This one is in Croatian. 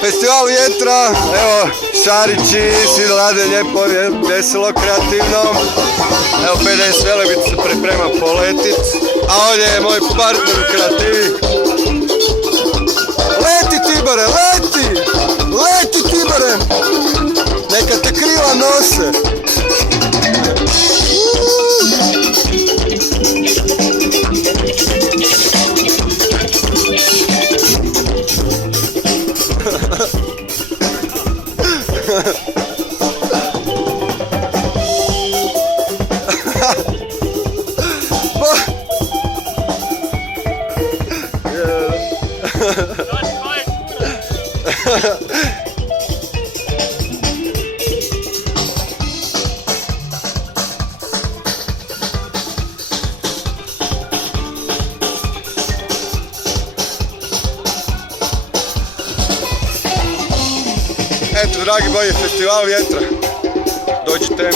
Festival vjetra, evo Šarići, svi rade lijepo, veselo, kreativno. Evo PDS Velebit se priprema poletit, a ovdje je moj partner u kreativi. Leti Tibore, leti! Leti Tibore! Neka te krila nose! Eto, dragi moji, festival vjetra. Dođite.